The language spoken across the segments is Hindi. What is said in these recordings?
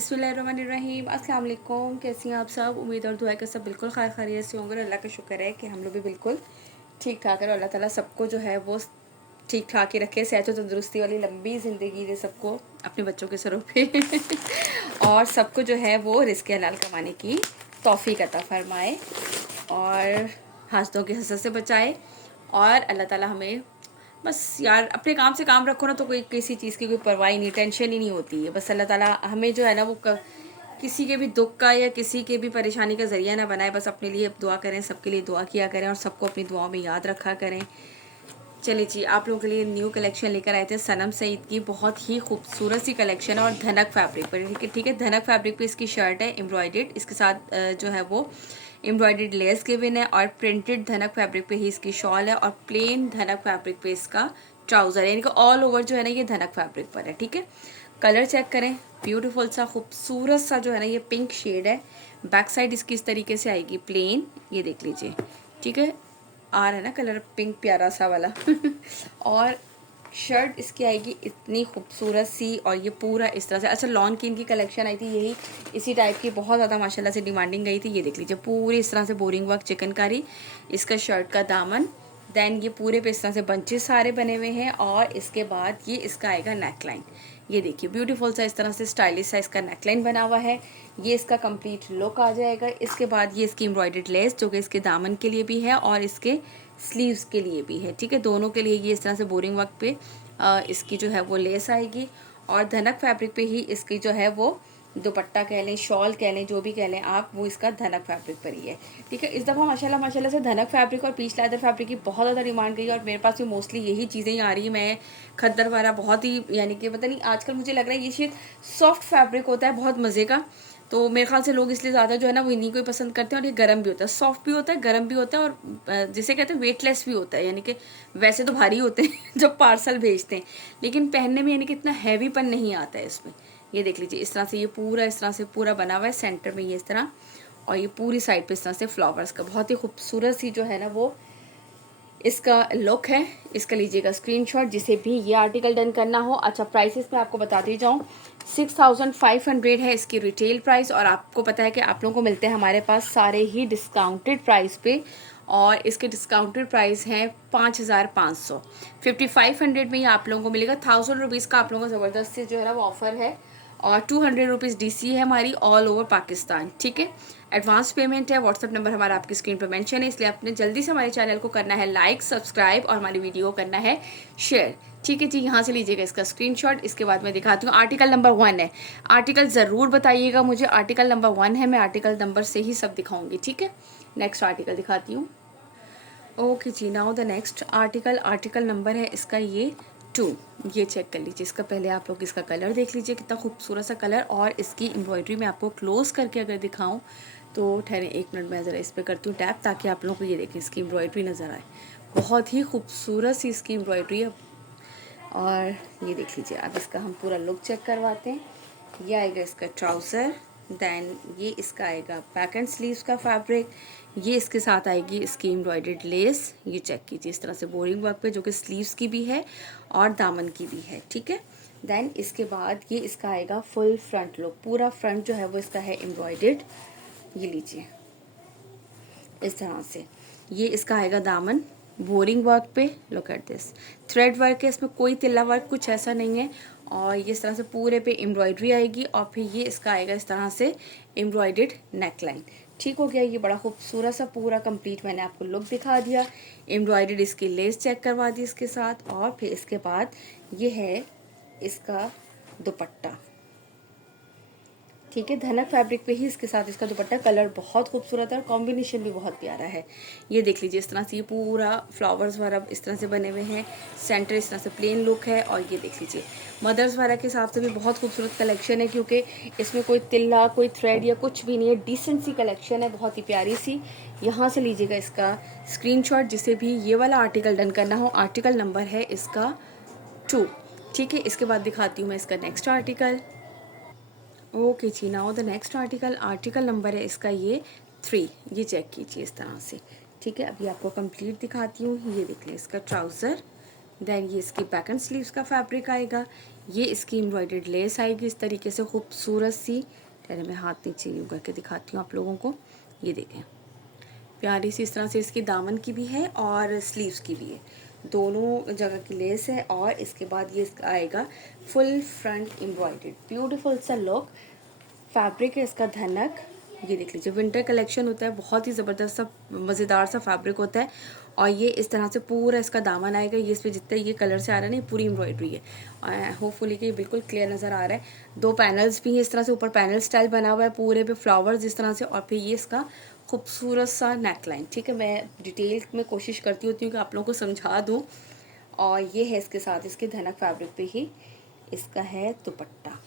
बिस्मिल्लाहिर्रहमानिर्रहीम अस्सलाम वालेकुम। कैसी हैं आप सब? उम्मीद और दुआ के सब बिल्कुल खैर खैरियत से होंगे। अल्लाह का शुक्र है कि हम लोग भी बिल्कुल ठीक ठाक है। और अल्लाह ताला सबको जो है वो ठीक ठाक ही रखे, सेहत और तंदुरुस्ती वाली लंबी ज़िंदगी दे सबको, अपने बच्चों के सरों पे और सबको जो है वो रिज़्क़ हलाल कमाने की तौफीक अता फरमाए और हासदों के हसद से बचाए। और अल्लाह ताला हमें बस यार अपने काम से काम रखो ना, तो कोई किसी चीज़ की कोई परवाह ही नहीं, टेंशन ही नहीं होती है। बस अल्लाह ताला हमें जो है ना वो किसी के भी दुख का या किसी के भी परेशानी का ज़रिया ना बनाए। बस अपने लिए दुआ करें, सबके लिए दुआ किया करें और सबको अपनी दुआओं में याद रखा करें। चलिए जी, आप लोगों के लिए न्यू कलेक्शन लेकर आए थे सनम सईद की। बहुत ही खूबसूरत सी कलेक्शन है और धनक फैब्रिक पर, ठीक है। धनक फैब्रिक पे इसकी शर्ट है एम्ब्रॉयडेड, इसके साथ जो है वो एम्ब्रॉयडेड लेस गिवन है और प्रिंटेड धनक फैब्रिक पे ही इसकी शॉल है और प्लेन धनक फैब्रिक पे इसका ट्राउज़र है। यानी कि ऑल ओवर जो है ना ये धनक फैब्रिक पर है, ठीक है। कलर चेक करें, ब्यूटीफुल सा खूबसूरत सा जो है ना ये पिंक शेड है। बैक साइड इसकी इस तरीके से आएगी प्लेन, ये देख लीजिए, ठीक है। आ रहा है ना कलर पिंक प्यारा सा वाला और शर्ट इसकी आएगी इतनी खूबसूरत सी और ये पूरा इस तरह से। अच्छा, लॉन की इनकी कलेक्शन आई थी यही इसी टाइप की, बहुत ज़्यादा माशाल्लाह से डिमांडिंग गई थी। ये देख लीजिए पूरी इस तरह से बोरिंग वर्क चिकनकारी, इसका शर्ट का दामन, देन ये पूरे पे इस तरह से बंचेस सारे बने हुए हैं और इसके बाद ये इसका आएगा नेकलाइन। ये देखिए ब्यूटीफुल सा इस तरह से स्टाइलिश सा इसका नेकलाइन बना हुआ है। ये इसका कंप्लीट लुक आ जाएगा। इसके बाद ये इसकी एम्ब्रॉयडर्ड लेस जो कि इसके दामन के लिए भी है और इसके स्लीव्स के लिए भी है, ठीक है। दोनों के लिए ये इस तरह से बोरिंग वर्क पे इसकी जो है वो लेस आएगी और धनक फैब्रिक पे ही इसकी जो है वो दुपट्टा कह लें, शॉल कह लें, जो भी कह लें आप, वो इसका धनक फैब्रिक पर ही है, ठीक है। इस दफ़ा माशाल्लाह से धनक फैब्रिक और पीच लेदर फैब्रिक की बहुत ज़्यादा डिमांड गई और मेरे पास भी मोस्टली यही चीज़ें ही आ रही है। मैं खद्दर वाला बहुत ही, यानी कि पता नहीं आजकल मुझे लग रहा है ये शायद सॉफ्ट फैब्रिक होता है, बहुत मज़े का, तो मेरे ख्याल से लोग इसलिए ज़्यादा जो है ना वो इन्हीं को ही पसंद करते हैं। और ये गर्म भी होता है, सॉफ्ट भी होता है, गर्म भी होता है और जिसे कहते हैं वेटलेस भी होता है। यानी कि वैसे तो भारी होते हैं जब पार्सल भेजते हैं, लेकिन पहनने में यानी कि इतना हैवीपन नहीं आता है इसमें। ये देख लीजिए इस तरह से ये पूरा इस तरह से पूरा बना हुआ है, सेंटर में ये इस तरह और ये पूरी साइड पे इस तरह से फ्लावर्स का बहुत ही खूबसूरत सी जो है ना वो इसका लुक है। इसका लीजिएगा स्क्रीनशॉट जिसे भी ये आर्टिकल डन करना हो। अच्छा, प्राइसेस में आपको बताती जाऊँ, 6500 है इसकी रिटेल प्राइस और आपको पता है कि आप लोगों को मिलते हैं हमारे पास सारे ही डिस्काउंटेड प्राइस पे और इसके डिस्काउंटेड प्राइस हैं 5500। 5500 में ही आप लोगों को मिलेगा। 1000 रुपीज़ का आप लोगों को ज़बरदस्त से जो है ना वो ऑफ़र है और 200 रुपीज़ DC है हमारी ऑल ओवर पाकिस्तान, ठीक है। एडवांस पेमेंट है। व्हाट्सअप नंबर हमारा आपकी स्क्रीन पर मेंशन है, इसलिए आपने जल्दी से हमारे चैनल को करना है लाइक, सब्सक्राइब और हमारी वीडियो को करना है शेयर, ठीक है जी। यहाँ से लीजिएगा इसका स्क्रीनशॉट। इसके बाद मैं दिखाती हूँ आर्टिकल नंबर 1 है। आर्टिकल ज़रूर बताइएगा मुझे, आर्टिकल नंबर 1 है, मैं आर्टिकल नंबर से ही सब दिखाऊंगी, ठीक है। नेक्स्ट आर्टिकल दिखाती हूँ। Okay ji, now the next article, article number है इसका ये 2। ये चेक कर लीजिए, इसका पहले आप लोग इसका कलर देख लीजिए, कितना खूबसूरत सा कलर। और इसकी एम्ब्रॉयडरी मैं आपको क्लोज करके अगर दिखाऊं तो ठहरे 1 मिनट में ज़रा इस पर करती हूँ टैप, ताकि आप लोगों को ये देखें इसकी एम्ब्रॉयडरी नज़र आए। बहुत ही खूबसूरत सी इसकी एम्ब्रॉयडरी है और ये देख लीजिए। अब इसका हम पूरा लुक चेक करवाते हैं। ये आएगा इसका ट्राउज़र, देन ये इसका आएगा बैक एंड स्लीव्स का फैब्रिक, ये इसके साथ आएगी इसकी एम्ब्रॉयडर्ड लेस। ये चेक कीजिए इस तरह से बोरिंग वर्क पे, जो कि स्लीव्स की भी है और दामन की भी है, ठीक है। देन इसके बाद ये इसका आएगा फुल फ्रंट लुक, पूरा फ्रंट जो है वो इसका है एम्ब्रॉयडर्ड। ये लीजिए इस तरह से ये इसका आएगा दामन बोरिंग वर्क पे। Look at this, thread work है, इसमें कोई तिल्ला वर्क कुछ ऐसा नहीं है। और ये इस तरह से पूरे पे एम्ब्रॉयडरी आएगी और फिर ये इसका आएगा इस तरह से एम्ब्रॉयडर्ड नेकलाइन, ठीक हो गया। ये बड़ा खूबसूरत सा पूरा कंप्लीट मैंने आपको लुक दिखा दिया। एम्ब्रॉयडर्ड इसकी लेस चेक करवा दी इसके साथ और फिर इसके बाद ये है इसका दुपट्टा, ठीक है। धनक फैब्रिक पे ही इसके साथ इसका दुपट्टा, कलर बहुत खूबसूरत है और कॉम्बिनेशन भी बहुत प्यारा है। ये देख लीजिए इस तरह से ये पूरा फ्लावर्स वाला इस तरह से बने हुए हैं, सेंटर इस तरह से प्लेन लुक है। और ये देख लीजिए मदर्स वाला के हिसाब से भी बहुत खूबसूरत कलेक्शन है, क्योंकि इसमें कोई तिल्ला कोई थ्रेड या कुछ भी नहीं है, डिसेंट सी कलेक्शन है, बहुत ही प्यारी सी। यहाँ से लीजिएगा इसका स्क्रीनशॉट जिसे भी ये वाला आर्टिकल डन करना हो। आर्टिकल नंबर है इसका 2, ठीक है। इसके बाद दिखाती हूँ मैं इसका next article. Okay ji, now the next article, article number है इसका ये 3। ये चेक कीजिए इस तरह से, ठीक है। अभी आपको कंप्लीट दिखाती हूँ। ये देख लें इसका ट्राउज़र, देन ये इसकी बैक एंड स्लीव्स का फैब्रिक आएगा। ये इसकी एम्ब्रॉयडर्ड लेस आएगी इस तरीके से खूबसूरत सी। पहले मैं हाथ नीचे यूँ करके दिखाती हूँ आप लोगों को। ये देखें, प्यारी सी इस तरह से इसकी दामन की भी है और स्लीव्स की भी है, दोनों जगह की लेस है। और इसके बाद ये इसका आएगा फुल फ्रंट एम्ब्रॉयडर्ड, ब्यूटीफुल सा लुक। फैब्रिक है इसका धनक। ये देख लीजिए, विंटर कलेक्शन होता है, बहुत ही ज़बरदस्त सा मज़ेदार सा फैब्रिक होता है। और ये इस तरह से पूरा इसका दामन आएगा। ये इस पर जितने ये कलर से आ रहा है ना, पूरी एम्ब्रॉयडरी है। होपफुली कि ये बिल्कुल क्लियर नज़र आ रहा है। 2 पैनल्स भी हैं इस तरह से, ऊपर पैनल स्टाइल बना हुआ है, पूरे पे फ्लावर्स इस तरह से। और फिर ये इसका खूबसूरत सा नेक लाइन। ठीक है, मैं डिटेल में कोशिश करती होती हूँ कि आप लोगों को समझा दूँ। और ये है इसके साथ इसके धनक फैब्रिक पे ही इसका है दुपट्टा।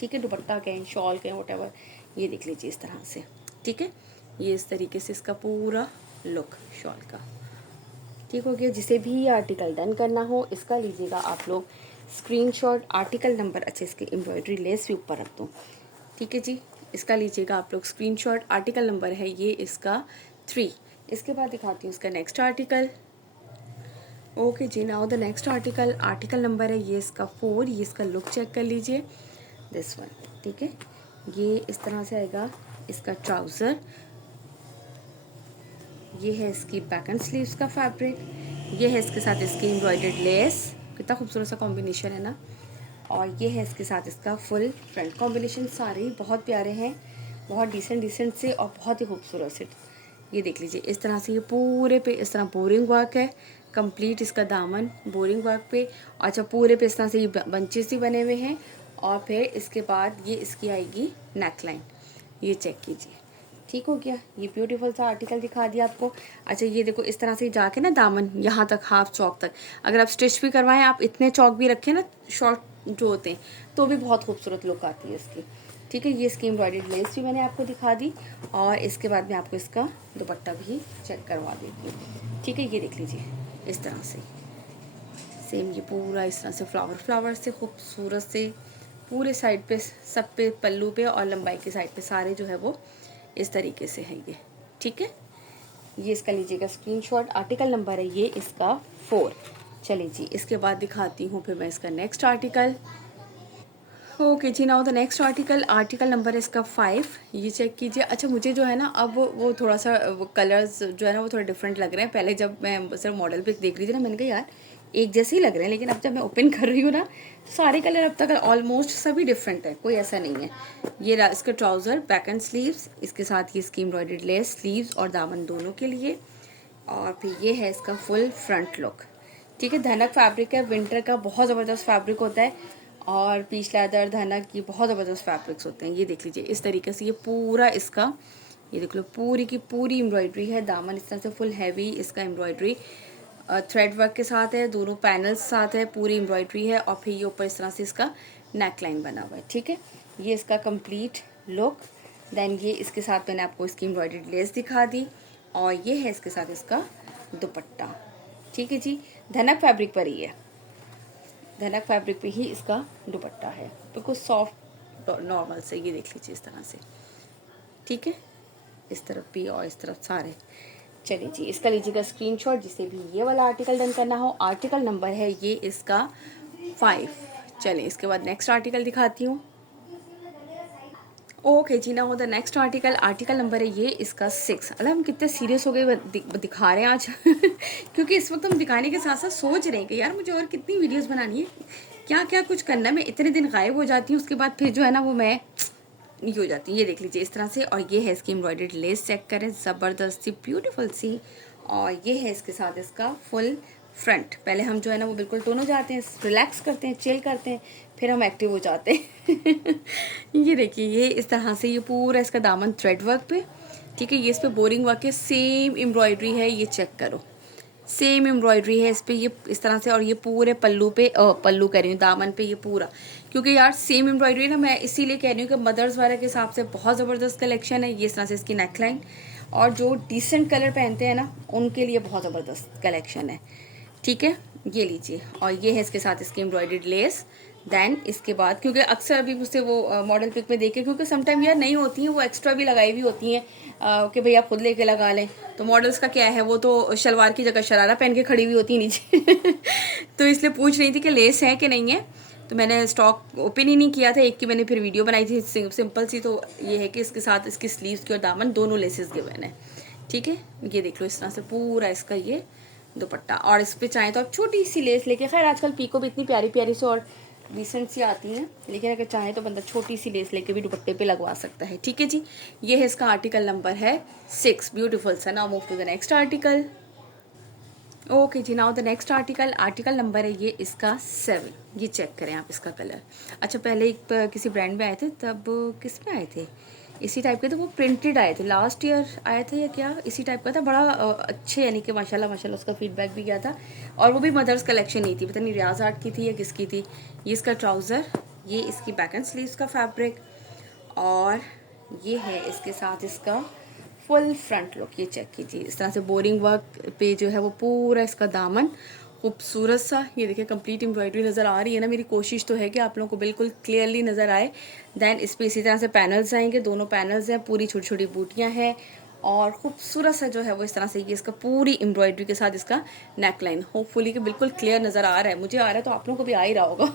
ठीक है, दुपट्टा कहें, शॉल कहें, व्हाटएवर। ये देख लीजिए इस तरह से। ठीक है, ये इस तरीके से इसका पूरा लुक शॉल का। ठीक हो गया। जिसे भी ये आर्टिकल डन करना हो इसका लीजिएगा आप लोग स्क्रीनशॉट, आर्टिकल नंबर, अच्छे इसकी एम्ब्रॉयडरी लेस भी ऊपर रख दूँ। ठीक है जी, इसका लीजिएगा आप लोग स्क्रीनशॉट। आर्टिकल नंबर है ये इसका 3। इसके बाद दिखाती हूँ इसका next article. Okay ji, now the next article, article number है ये इसका 4। ये इसका लुक चेक कर लीजिए, दिस वन। ठीक है, ये इस तरह से आएगा इसका ट्राउज़र। ये है इसकी बैक एंड स्लीव्स का फैब्रिक। ये है इसके साथ इसकी एम्ब्रॉयडर्ड लेस, कितना खूबसूरत सा कॉम्बिनेशन है ना। और ये है इसके साथ इसका फुल फ्रंट कॉम्बिनेशन। सारे ही बहुत प्यारे हैं, बहुत डिसेंट से और बहुत ही खूबसूरत से। ये देख लीजिए इस तरह से, ये पूरे पे इस तरह बोरिंग वर्क है, कंप्लीट इसका दामन बोरिंग वर्क पे। अच्छा, पूरे पे इस तरह से ये बंचेस ही बने हुए हैं। और फिर इसके बाद ये इसकी आएगी नेक लाइन, ये चेक कीजिए। ठीक हो गया, ये ब्यूटीफुल सा आर्टिकल दिखा दिया आपको। अच्छा, ये देखो इस तरह से जाके ना दामन यहाँ तक, हाफ चौक तक, अगर आप स्टिच भी करवाएं, आप इतने चौक भी रखें ना शॉर्ट जो होते हैं, तो भी बहुत खूबसूरत लुक आती है इसकी। ठीक है, ये इसकी एम्ब्रॉयडर्ड लेस भी मैंने आपको दिखा दी। और इसके बाद मैं आपको इसका दुपट्टा भी चेक करवा देती हूँ। ठीक है, ये देख लीजिए इस तरह से सेम, ये पूरा इस तरह से फ्लावर से खूबसूरत से पूरे साइड पे, सब पे, पल्लू पे और लंबाई के साइड पे सारे जो है वो इस तरीके से है ये। ठीक है, ये इसका लीजिएगा स्क्रीनशॉट। आर्टिकल नंबर है ये इसका 4। चलिए जी, इसके बाद दिखाती हूँ फिर मैं इसका next article. Okay ji, now the next article, article number है इसका 5। ये चेक कीजिए। अच्छा, मुझे जो है ना अब वो थोड़ा सा वो कलर्स जो है ना वो थोड़ा डिफरेंट लग रहे हैं। पहले जब मैं सिर्फ मॉडल पिक देख रही थी ना, मैंने कहा यार एक जैसे ही लग रहे हैं, लेकिन अब जब मैं ओपन कर रही हूँ ना, तो सारे कलर अब तक ऑलमोस्ट सभी डिफरेंट है, कोई ऐसा नहीं है। ये रहा इसका ट्राउज़र, बैक एंड स्लीव्स, इसके साथ ये इसकी एम्ब्रॉयडर्ड लेस, स्लीव्स और दामन दोनों के लिए। और फिर ये है इसका फुल फ्रंट लुक। ठीक है, धनक फैब्रिक है, विंटर का बहुत ज़बरदस्त फैब्रिक होता है। और पीच लेदर, धनक, ये बहुत ज़बरदस्त फैब्रिक्स होते हैं। ये देख लीजिए इस तरीके से, ये पूरा इसका, ये देख लो पूरी की पूरी एम्ब्रॉयडरी है। दामन इस तरह से फुल हैवी इसका एम्ब्रॉयडरी थ्रेड वर्क के साथ है, दोनों पैनल्स साथ है, पूरी एम्ब्रॉयडरी है। और फिर ये ऊपर इस तरह से इसका नेक लाइन बना हुआ है। ठीक है, ये इसका कंप्लीट लुक। देन ये इसके साथ मैंने आपको इसकी एम्ब्रॉयडर्ड लेस दिखा दी। और ये है इसके साथ इसका दुपट्टा। ठीक है जी, धनक फैब्रिक पर ही है, धनक फैब्रिक पे ही इसका दुपट्टा है, बिल्कुल सॉफ्ट नॉर्मल से। ये देख लीजिए इस तरह से। ठीक है, इस तरफ भी और इस तरफ सारे। चलिए जी, इसका लीजिएगा स्क्रीनशॉट जिसे भी ये वाला आर्टिकल डन करना हो। आर्टिकल नंबर है ये इसका 5। चलिए इसके बाद नेक्स्ट आर्टिकल दिखाती हूँ। ओके जी, ना हो the next article, article number है ये इसका 6। अल्लाह, हम कितने सीरियस हो गए दिखा रहे हैं आज क्योंकि इस वक्त हम दिखाने के साथ साथ सोच रहे हैं कि यार मुझे और कितनी वीडियोस बनानी है, क्या क्या कुछ करना है। मैं इतने दिन गायब हो जाती हूँ, उसके बाद फिर जो है ना वो मैं ये हो जाती है। ये देख लीजिए इस तरह से। और ये है इसकी एम्ब्रॉयडर्ड लेस, चेक करें, ज़बरदस्त सी, ब्यूटीफुल सी। और ये है इसके साथ इसका फुल फ्रंट। पहले हम जो है ना वो बिल्कुल टोन हो जाते हैं, रिलैक्स करते हैं, चिल करते हैं, फिर हम एक्टिव हो जाते हैं ये देखिए, ये इस तरह से, ये पूरा इसका दामन थ्रेड वर्क पे। ठीक है, ये इस पे बोरिंग वर्क है, सेम एम्ब्रॉयडरी है, ये चेक करो, सेम एम्ब्रॉयडरी है इस पे, ये इस तरह से। और ये पूरे पल्लू पे, पल्लू कह रही हूँ, दामन पे ये पूरा, क्योंकि यार सेम एम्ब्रॉयडरी ना, मैं इसीलिए कह रही हूँ कि मदर्स वाले के हिसाब से बहुत ज़बरदस्त कलेक्शन है। ये इस तरह से इसकी नेक लाइन, और जो डिसेंट कलर पहनते हैं ना उनके लिए बहुत ज़बरदस्त कलेक्शन है। ठीक है, ये लीजिए। और ये है इसके साथ इसकी एम्ब्रॉयडर्ड लेस। देन इसके बाद, क्योंकि अक्सर अभी मुझसे वो मॉडल पिक में देखे, क्योंकि समटाइम यार नहीं होती हैं, वो एक्स्ट्रा भी लगाई हुई होती हैं कि भैया खुद लेके लगा लें। तो मॉडल्स का क्या है, वो तो शलवार की जगह शरारा पहन के खड़ी हुई होती है नीचे तो इसलिए पूछ रही थी कि लेस है कि नहीं है। तो मैंने स्टॉक ओपन ही नहीं किया था, एक की मैंने फिर वीडियो बनाई थी सिंपल सी। तो ये है कि इसके साथ इसकी स्लीव्स की और दामन दोनों लेसेस गिवन है, ठीक है। ये देख लो इस तरह से पूरा इसका ये दुपट्टा, और इस पर चाहें तो आप छोटी सी लेस लेके, खैर आजकल पीको भी इतनी प्यारी प्यारी सी और डिसेंट सी आती हैं, लेकिन अगर चाहे तो बंदा छोटी सी लेस लेके भी दुपट्टे पे लगवा सकता है, ठीक है जी। ये है इसका आर्टिकल नंबर है 6, ब्यूटीफुल सा। Now move to the next article. Okay ji, now the next article, article number है ये इसका 7। ये चेक करें आप इसका कलर। अच्छा, पहले एक किसी ब्रांड में आए थे, तब किस में आए थे, इसी टाइप के, तो वो प्रिंटेड आए थे, लास्ट ईयर आए थे या क्या, इसी टाइप का था, बड़ा अच्छे, यानी कि माशाल्लाह माशाल्लाह उसका फीडबैक भी गया था। और वो भी मदर्स कलेक्शन ही थी, पता नहीं रियाज आर्ट की थी या किसकी थी। ये इसका ट्राउज़र, ये इसकी बैक एंड स्लीव्स का फैब्रिक, और ये है इसके साथ इसका फुल फ्रंट लुक। ये चेक कीजिए, इस तरह से बोरिंग वर्क पे जो है वो पूरा इसका दामन खूबसूरत सा, ये देखिए कंप्लीट एम्ब्रॉयडरी नज़र आ रही है ना। मेरी कोशिश तो है कि आप लोगों को बिल्कुल क्लियरली नज़र आए। देन इस पर इसी तरह से पैनल्स आएंगे, दोनों पैनल्स हैं, पूरी छोटी छोटी बूटियाँ हैं, और खूबसूरत सा जो है वो इस तरह से ये इसका पूरी एम्ब्रॉयडरी के साथ इसका नेक लाइन, होपफुली कि बिल्कुल क्लियर नज़र आ रहा है। मुझे आ रहा है तो आप लोगों को भी आ ही रहा होगा।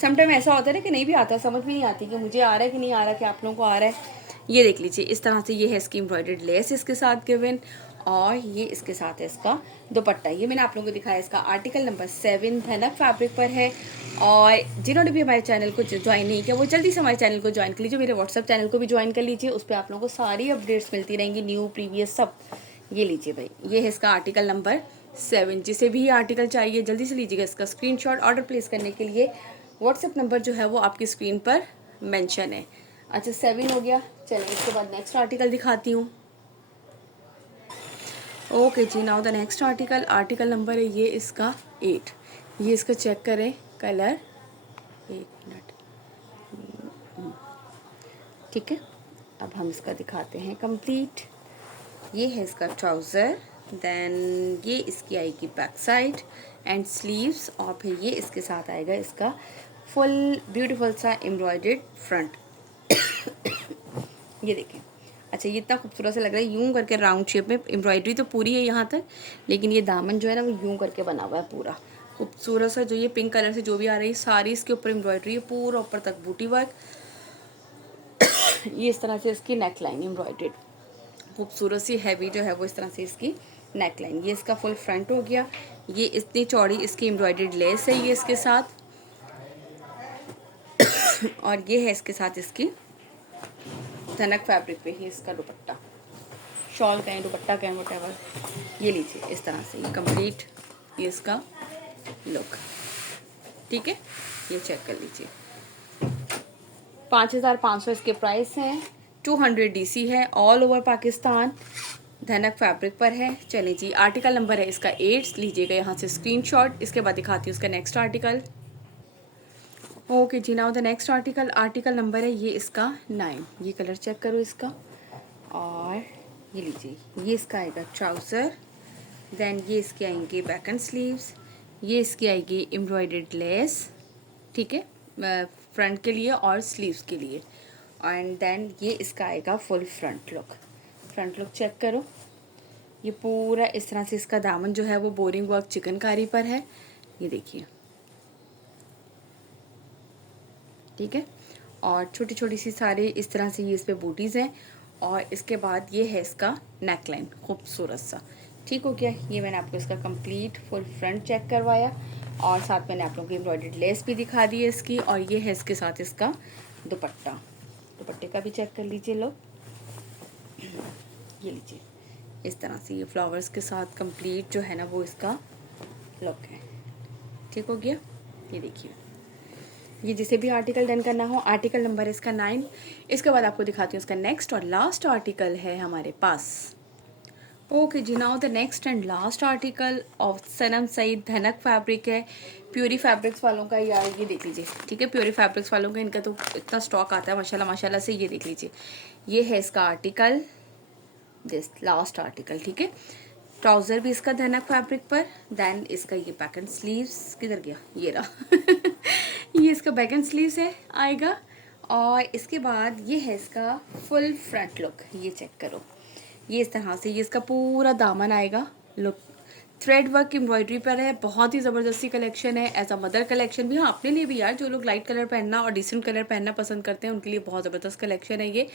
समटाइम ऐसा होता है ना कि नहीं भी आता, समझ भी नहीं आती कि मुझे आ रहा है कि नहीं आ रहा, कि आप लोगों को आ रहा है। ये देख लीजिए इस तरह से, ये है इसकी एम्ब्रॉयडर्ड लेस इसके साथ गिवन, और ये इसके साथ है इसका दुपट्टा। ये मैंने आप लोगों को दिखाया, इसका आर्टिकल नंबर 7 धनक फैब्रिक पर है। और जिन्होंने भी हमारे चैनल को ज्वाइन नहीं किया वो जल्दी से हमारे चैनल को ज्वाइन कर लीजिए, मेरे व्हाट्सअप चैनल को भी ज्वाइन कर लीजिए, उस पर आप लोगों को सारी अपडेट्स मिलती रहेंगी, न्यू प्रीवियस सब। ये लीजिए भाई, ये है इसका आर्टिकल नंबर 7। जिसे भी आर्टिकल चाहिए जल्दी से लीजिएगा इसका स्क्रीनशॉट। ऑर्डर प्लेस करने के लिए व्हाट्सएप नंबर जो है वो आपकी स्क्रीन पर मेंशन है। अच्छा, 7 हो गया, चलिए इसके बाद नेक्स्ट आर्टिकल दिखाती हूँ। Okay ji, now the next article, article number है ये इसका 8। ये इसका चेक करें कलर, एक मिनट, ठीक है। अब हम इसका दिखाते हैं कंप्लीट। ये है इसका ट्राउज़र, देन ये इसकी आएगी बैक साइड एंड स्लीव्स, और फिर ये इसके साथ आएगा इसका फुल ब्यूटीफुल सा एम्ब्रॉयडर्ड फ्रंट। ये देखें, अच्छा ये इतना खूबसूरत सा लग रहा है, यूं करके राउंड शेप में एम्ब्रॉयडरी तो पूरी है यहाँ तक, लेकिन ये दामन जो है ना वो यूं करके बना हुआ है पूरा खूबसूरत सा। जो ये पिंक कलर से जो भी आ रही है सारी इसके ऊपर एम्ब्रॉयडरी है, पूरा ऊपर तक बूटी वर्क। ये इस तरह से इसकी नेक लाइन एम्ब्रॉयडर्ड, खूबसूरत सी हैवी जो है वो इस तरह से इसकी नेक लाइन। ये इसका फुल फ्रंट हो गया। ये इतनी चौड़ी इसकी एम्ब्रॉयडर्ड लेस है ये इसके साथ, और ये है इसके साथ इसकी धनक फैब्रिक पे ही इसका दुपट्टा, शॉल कहें दुपट्टा कहें व्हाटएवर। ये लीजिए इस तरह से ये कंप्लीट ये इसका लुक, ठीक है। ये चेक कर लीजिए, 5500 इसके प्राइस हैं, 200 DC है, ऑल ओवर पाकिस्तान, धनक फैब्रिक पर है। चलिए जी, आर्टिकल नंबर है इसका 8, लीजिएगा यहाँ से स्क्रीनशॉट। इसके बाद दिखाती हूँ इसका next article. Okay ji, now the next article, article number है ये इसका 9। ये कलर चेक करो इसका, और ये लीजिए ये इसका आएगा ट्राउज़र, देन ये इसके आएंगे बैक एंड स्लीव्स, ये इसकी आएगी एम्ब्रॉयडर्ड लेस, ठीक है, फ्रंट के लिए और स्लीव्स के लिए, एंड देन ये इसका आएगा full front look. Front look check करो, ये पूरा इस तरह से इसका दामन जो है वो बोरिंग वर्क चिकनकारी पर है, ये देखिए, ठीक है। और छोटी छोटी सी सारे इस तरह से ये इस पे बूटीज़ हैं, और इसके बाद ये है इसका नेक लाइन खूबसूरत सा, ठीक हो गया। ये मैंने आपको इसका कंप्लीट फुल फ्रंट चेक करवाया, और साथ मैंने आप लोगों की एम्ब्रॉयडर्ड लेस भी दिखा दी है इसकी, और ये है इसके साथ इसका दुपट्टा। दुपट्टे का भी चेक कर लीजिए लोग, ये लीजिए इस तरह से ये फ्लावर्स के साथ कंप्लीट जो है ना वो इसका लुक है, ठीक हो गया। ये देखिए, ये जिसे भी आर्टिकल डन करना हो, आर्टिकल नंबर इसका 9। इसके बाद आपको दिखाती हूँ इसका नेक्स्ट और लास्ट आर्टिकल है हमारे पास। Okay ji, now the next and last article of Sanam Saeed Dhanak fabric है, प्योरी फैब्रिक्स वालों का। यार ये देख लीजिए, ठीक है, प्योरी फैब्रिक्स वालों का इनका तो इतना स्टॉक आता है माशाल्लाह माशाल्लाह से। ये देख लीजिए, ये है इसका आर्टिकल, दिस लास्ट आर्टिकल, ठीक है। ट्राउज़र भी इसका धनक फैब्रिक पर, देन इसका ये बैक एंड स्लीव्स किधर गया, ये रहा। ये इसका बैक एंड स्लीव्स है आएगा, और इसके बाद ये है इसका फुल फ्रंट लुक। ये चेक करो, ये इस तरह से ये इसका पूरा दामन आएगा, लुक थ्रेड वर्क एम्ब्रॉयडरी पर है, बहुत ही ज़बरदस्ती कलेक्शन है, एज अ मदर कलेक्शन भी, हाँ अपने लिए भी यार, जो लोग लाइट कलर पहनना और डिसेंट कलर पहनना पसंद करते हैं उनके लिए बहुत ज़बरदस्त कलेक्शन है ये।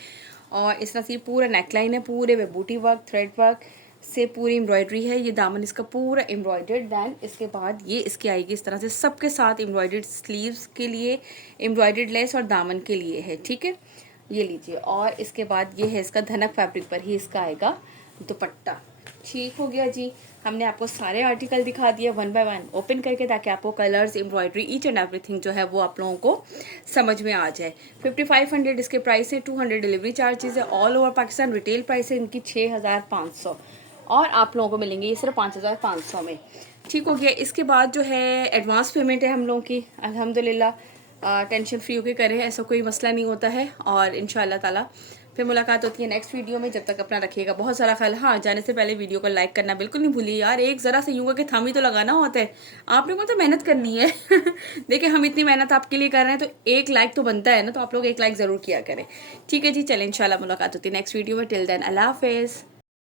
और इस तरह से पूरा नेकलाइन है, पूरे में बूटी वर्क थ्रेड वर्क से पूरी एम्ब्रॉयडरी है। ये दामन इसका पूरा एम्ब्रॉयडर्ड, दैन इसके बाद ये इसकी आएगी इस तरह से सबके साथ एम्ब्रॉयडर्ड स्लीव्स के लिए एम्ब्रॉयडर्ड लेस और दामन के लिए है, ठीक है, ये लीजिए। और इसके बाद ये है इसका धनक फैब्रिक पर ही इसका आएगा दुपट्टा। ठीक हो गया जी, हमने आपको सारे आर्टिकल दिखा दिए वन बाय वन ओपन करके, ताकि आपको colours embroidery each and everything जो है वो आप लोगों को समझ में आ जाए। 5500 इसके प्राइस है, 200 डिलीवरी चार्जेस है, all over Pakistan retail price है इनकी 6500, और आप लोगों को मिलेंगे ये सिर्फ 5500 में। ठीक हो गया। इसके बाद जो है एडवांस पेमेंट है हम लोगों की, अल्हम्दुलिल्लाह टेंशन फ्री होके करें, ऐसा कोई मसला नहीं होता है। और इंशाल्लाह ताला फिर मुलाकात होती है नेक्स्ट वीडियो में। जब तक अपना रखिएगा बहुत सारा ख्याल। हाँ, जाने से पहले वीडियो को लाइक करना बिल्कुल नहीं भूलिए यार, एक ज़रा से यूँ करके थंब ही तो लगाना होता है, आप लोगों को तो मेहनत करनी है देखिए हम इतनी मेहनत आपके लिए कर रहे हैं तो एक लाइक तो बनता है ना, तो आप लोग एक लाइक ज़रूर किया करें। ठीक है जी, चलें इंशाल्लाह मुलाकात होती है नेक्स्ट वीडियो में। टिल देन अल्लाह हाफिज़।